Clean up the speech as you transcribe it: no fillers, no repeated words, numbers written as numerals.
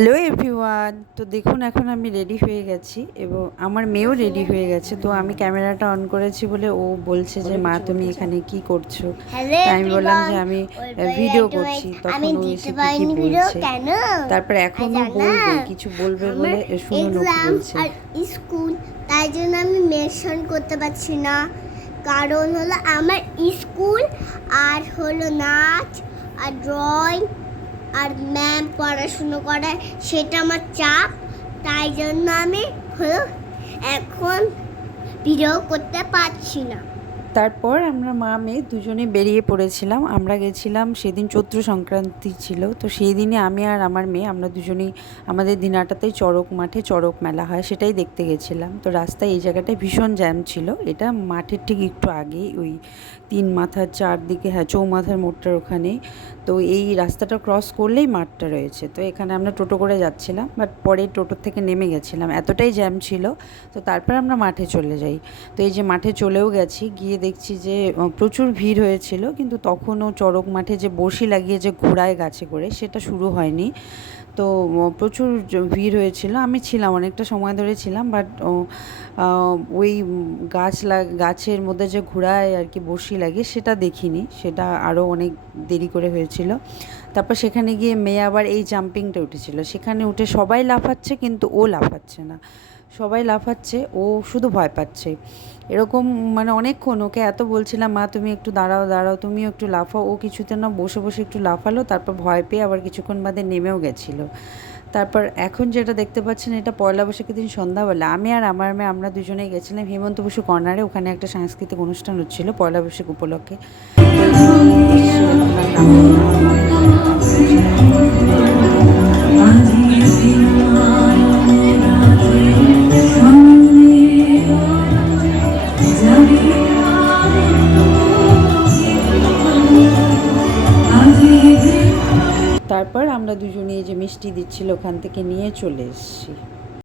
Hello everyone. তো দেখুন এখন আমি রেডি হয়ে গেছি এবং আমার মেয়েও রেডি হয়ে গেছে। তো আমি ক্যামেরাটা অন করেছি বলে ও বলছে যে মা তুমি এখানে কি করছো। হ্যালো তাই আমি বললাম যে এভরিওয়ান, আমি welcome video back to my. করছি। তখন আমি ও দিতে এসে কি পারিনি ভিডিও বলছে, কেন? তারপর এখনও জানা বলবে, কিছু বলবে আমার বলে শুনুন ও কি এক্সাম বলছে। আর স্কুল, তাই জন্য আমি মেনশন করতে পারছি না। কারণ হলো আমার স্কুল আর হলো নাচ আর ড্রয়িং আর ম্যাম পড়াশুনো করায়, সেটা আমার চাপ। তাই জন্য আমি হলো এখন ভিডিও করতে পারছি না। তারপর আমরা মা মেয়ে দুজনে বেরিয়ে পড়েছিলাম। আমরা গেছিলাম সেদিন চৈত্র সংক্রান্তি ছিল। তো সেই দিনে আমি আর আমার মেয়ে আমরা দুজনেই আমাদের দিনাটাতেই চড়ক মাঠে চড়ক মেলা হয় সেটাই দেখতে গেছিলাম। তো রাস্তায় এই জায়গাটায় ভীষণ জ্যাম ছিল। এটা মাঠের ঠিক একটু আগেই, ওই 3 মাথার চারদিকে, হ্যাঁ চৌমাথার মোড়টার ওখানেই। তো এই রাস্তাটা ক্রস করলেই মাঠটা রয়েছে। তো এখানে আমরা টোটো করে যাচ্ছিলাম, বাট পরে টোটোর থেকে নেমে গেছিলাম, এতটাই জ্যাম ছিল। তো তারপর আমরা মাঠে চলে যাই। তো এই যে মাঠে চলেও গেছি, গিয়ে দেখছি যে প্রচুর ভিড় হয়েছিল, কিন্তু তখনও চড়ক মাঠে যে বড়শি লাগিয়ে যে ঘোড়ায় গাছে করে সেটা শুরু হয়নি। তো প্রচুর ভিড় হয়েছিল। আমি ছিলাম, অনেকটা সময় ধরে ছিলাম, বাট ওই গাছের মধ্যে যে ঘোড়ায় আর কি বড়শি লাগে সেটা দেখিনি, সেটা আরও অনেক দেরি করে হয়েছিল। তারপর সেখানে গিয়ে মেয়ে আবার এই জাম্পিংটা উঠেছিল, সেখানে উঠে সবাই লাফাচ্ছে কিন্তু ও লাফাচ্ছে না। সবাই লাফাচ্ছে, ও শুধু ভয় পাচ্ছে। এরকম মানে অনেকক্ষণ ওকে এত বলছিলাম, মা তুমি একটু দাঁড়াও দাঁড়াও, তুমিও একটু লাফাও। ও কিছুতে না, বসে বসে একটু লাফালো, তারপর ভয় পেয়ে আবার কিছুক্ষণ বাদে নেমেও গেছিলো। তারপর এখন যেটা দেখতে পাচ্ছেন, এটা পয়লা বৈশাখের দিন সন্ধ্যাবেলা আমি আর আমার মেয়ে আমরা দুজনেই গেছিলাম হেমন্ত বসু কর্নারে। ওখানে একটা সাংস্কৃতিক অনুষ্ঠান হচ্ছিলো পয়লা বৈশাখ উপলক্ষে। তারপর আমরা দুজনে এই যে মিষ্টি দিচ্ছিল ওখান থেকে নিয়ে চলে এসেছি।